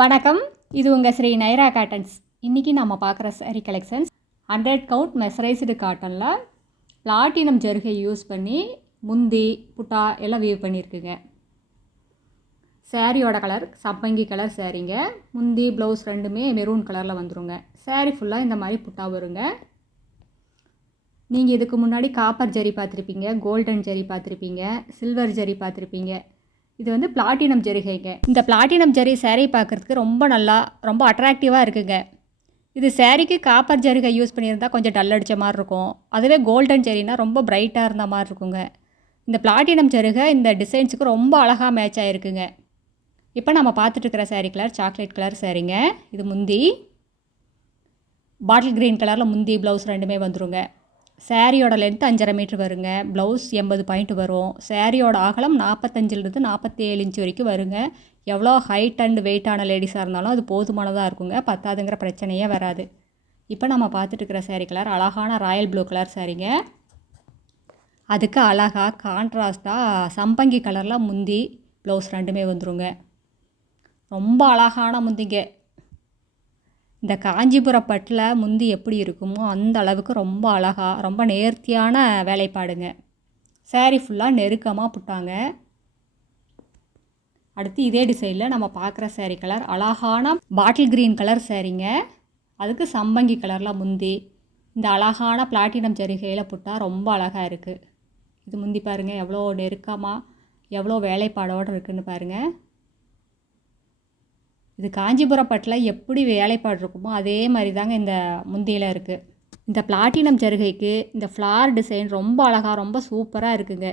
வணக்கம், இது உங்கள் ஸ்ரீ நைரா காட்டன்ஸ். இன்றைக்கி நம்ம பார்க்குற சாரீ கலெக்ஷன்ஸ் 100 கவுண்ட் மெசரைஸ்டு காட்டனில் பிளாட்டினம் ஜருகை யூஸ் பண்ணி முந்தி புட்டா எல்லாம் வீவ் பண்ணியிருக்குங்க. சாரியோட கலர் சப்பங்கி கலர் சாரீங்க. முந்தி ப்ளவுஸ் ரெண்டுமே மெரூன் கலரில் வந்துருங்க. சாரீ ஃபுல்லாக இந்த மாதிரி புட்டா வருங்க. நீங்கள் இதுக்கு முன்னாடி காப்பர் ஜரி பார்த்துருப்பீங்க, கோல்டன் ஜரி பார்த்துருப்பீங்க, சில்வர் ஜரி பார்த்துருப்பீங்க. இது வந்து பிளாட்டினம் ஜரிகைங்க. இந்த பிளாட்டினம் ஜரி சாரீ பார்க்குறதுக்கு ரொம்ப அட்ராக்டிவாக இருக்குங்க. இது சாரீக்கு காப்பர் ஜரிகை யூஸ் பண்ணியிருந்தால் கொஞ்சம் டல் அடித்த மாதிரி இருக்கும். அதுவே கோல்டன் ஜரினா ரொம்ப பிரைட்டாக இருந்த மாதிரி இருக்குங்க. இந்த பிளாட்டினம் ஜரிகை இந்த டிசைன்ஸுக்கு ரொம்ப அழகாக மேட்ச் ஆகிருக்குங்க. இப்போ நம்ம பார்த்துட்டு இருக்கிற சாரீ கலர் சாக்லேட் கலர் சாரீங்க. இது முந்தி பாட்டில் க்ரீன் கலரில் முந்தி ப்ளவுஸ் ரெண்டுமே வந்துருங்க. சாரியோட லென்த் 5.5 மீட்டர் வருங்க. ப்ளவுஸ் 80 பாயிண்ட் வரும். சாரியோட அகலம் 45லிருந்து 47 இன்ச் வரைக்கும் வருங்க. எவ்வளோ ஹைட் அண்ட் வெயிட்டான லேடிஸாக இருந்தாலும் அது போதுமானதாக இருக்குங்க. பத்தாதுங்கிற பிரச்சனையே வராது. இப்போ நம்ம பார்த்துட்டு இருக்கிற சாரீ கலர் அழகான ராயல் ப்ளூ கலர் சாரீங்க. அதுக்கு அழகாக கான்ட்ராஸ்ட்டாக சம்பங்கி கலரில் முந்தி ப்ளவுஸ் ரெண்டுமே வந்துருங்க. ரொம்ப அழகான முந்திங்க. இந்த காஞ்சிபுரம் பட்டில் முந்தி எப்படி இருக்குமோ அந்த அளவுக்கு ரொம்ப அழகாக ரொம்ப நேர்த்தியான வேலைப்பாடுங்க. சாரீ ஃபுல்லாக நெருக்கமாக புட்டாங்க. அடுத்து இதே டிசைனில் நம்ம பார்க்குற சாரீ கலர் அழகான பாட்டில் க்ரீன் கலர் சாரீங்க. அதுக்கு சம்பங்கி கலரில் முந்தி இந்த அழகான பிளாட்டினம் ஜரிகையில் புட்டால் ரொம்ப அழகாக இருக்குது. இது முந்தி பாருங்கள் எவ்வளோ நெருக்கமாக எவ்வளோ வேலைப்பாடோடு இருக்குதுன்னு பாருங்கள். இது காஞ்சிபுரம் பட்டில் எப்படி வேலைப்பாடு இருக்குமோ அதே மாதிரி தாங்க இந்த முந்தியில் இருக்குது. இந்த பிளாட்டினம் ஜருகைக்கு இந்த ஃப்ளார் டிசைன் ரொம்ப அழகாக ரொம்ப சூப்பராக இருக்குங்க.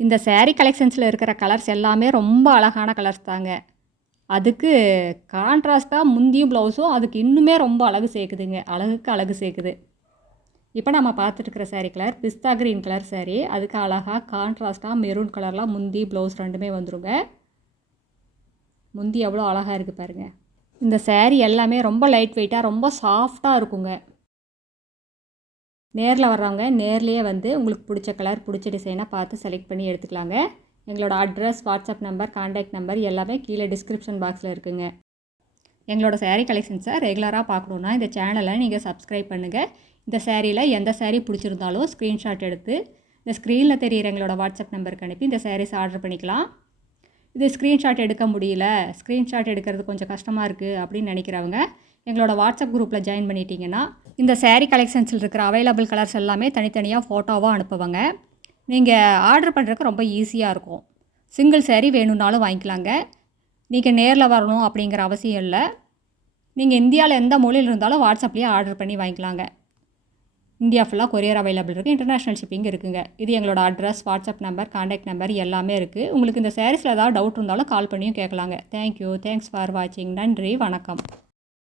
இந்த சாரீ கலெக்ஷன்ஸில் இருக்கிற கலர்ஸ் எல்லாமே ரொம்ப அழகான கலர்ஸ் தாங்க. அதுக்கு கான்ட்ராஸ்ட்டாக முந்தியும் ப்ளவுஸும் அதுக்கு இன்னுமே ரொம்ப அழகு சேர்க்குதுங்க. அழகுக்கு அழகு சேர்க்குது. இப்போ நம்ம பார்த்துட்டு இருக்கிற சாரீ கலர் பிஸ்தா க்ரீன் கலர் சாரீ. அதுக்கு அழகாக கான்ட்ராஸ்ட்டாக மெரூன் கலரில் முந்தி ப்ளவுஸ் ரெண்டுமே வந்துருங்க. முந்தி எவ்வளோ அழகாக இருக்குது பாருங்கள். இந்த சாரீ எல்லாமே ரொம்ப லைட் வெயிட்டாக ரொம்ப சாஃப்டாக இருக்குங்க. நேரில் வர்றவங்க நேர்லேயே வந்து உங்களுக்கு பிடிச்ச கலர் பிடிச்ச டிசைனாக பார்த்து செலக்ட் பண்ணி எடுத்துக்கலாங்க. எங்களோட address, WhatsApp number, contact number எல்லாமே கீழே டிஸ்கிரிப்ஷன் பாக்ஸில் இருக்குங்க. எங்களோட சாரீ கலெக்ஷன்ஸை ரெகுலராக பார்க்கணுன்னா இந்த சேனலை நீங்கள் சப்ஸ்கிரைப் பண்ணுங்கள். இந்த சாரியில் எந்த சாரீ பிடிச்சிருந்தாலும் ஸ்க்ரீன்ஷாட் எடுத்து இந்த ஸ்க்ரீனில் தெரிகிற எங்களோட வாட்ஸ்அப் நம்பருக்கு அனுப்பி இந்த சாரீஸ் ஆர்டர் பண்ணிக்கலாம். இது ஸ்க்ரீன்ஷாட் எடுக்க முடியல, ஸ்க்ரீன்ஷாட் எடுக்கிறது கொஞ்சம் கஷ்டமாக இருக்குது அப்படின்னு நினைக்கிறவங்க எங்களோட வாட்ஸ்அப் குரூப்பில் ஜாயின் பண்ணிட்டீங்கன்னா இந்த சாரீ கலெக்ஷன்ஸில் இருக்கிற அவைலபிள் கலர்ஸ் எல்லாமே தனித்தனியாக ஃபோட்டோவாக அனுப்புவாங்க. நீங்கள் ஆர்டர் பண்ணுறதுக்கு ரொம்ப ஈஸியாக இருக்கும். சிங்கிள் சாரீ வேணும்னாலும் வாங்கிக்கலாங்க. நீங்கள் நேரில் வரணும் அப்படிங்கிற அவசியம் இல்லை. நீங்கள் இந்தியாவில் எந்த மூலையில் இருந்தாலும் வாட்ஸ்அப்லேயே ஆர்டர் பண்ணி வாங்கிக்கலாங்க. இந்தியா ஃபுல்லாக கொரியர் அவைலபிள் இருக்குது. இன்டர்நேஷ்னல் ஷிப்பிங் இருக்குங்க. இது எங்களோட address, WhatsApp number, contact number எல்லாமே இருக்குது. உங்களுக்கு இந்த சாரீஸில் ஏதாவது டவுட் இருந்தாலும் கால் பண்ணியும் கேட்கலாங்க. தேங்க்யூ. தேங்க்ஸ் ஃபார் வாட்சிங். நன்றி, வணக்கம்.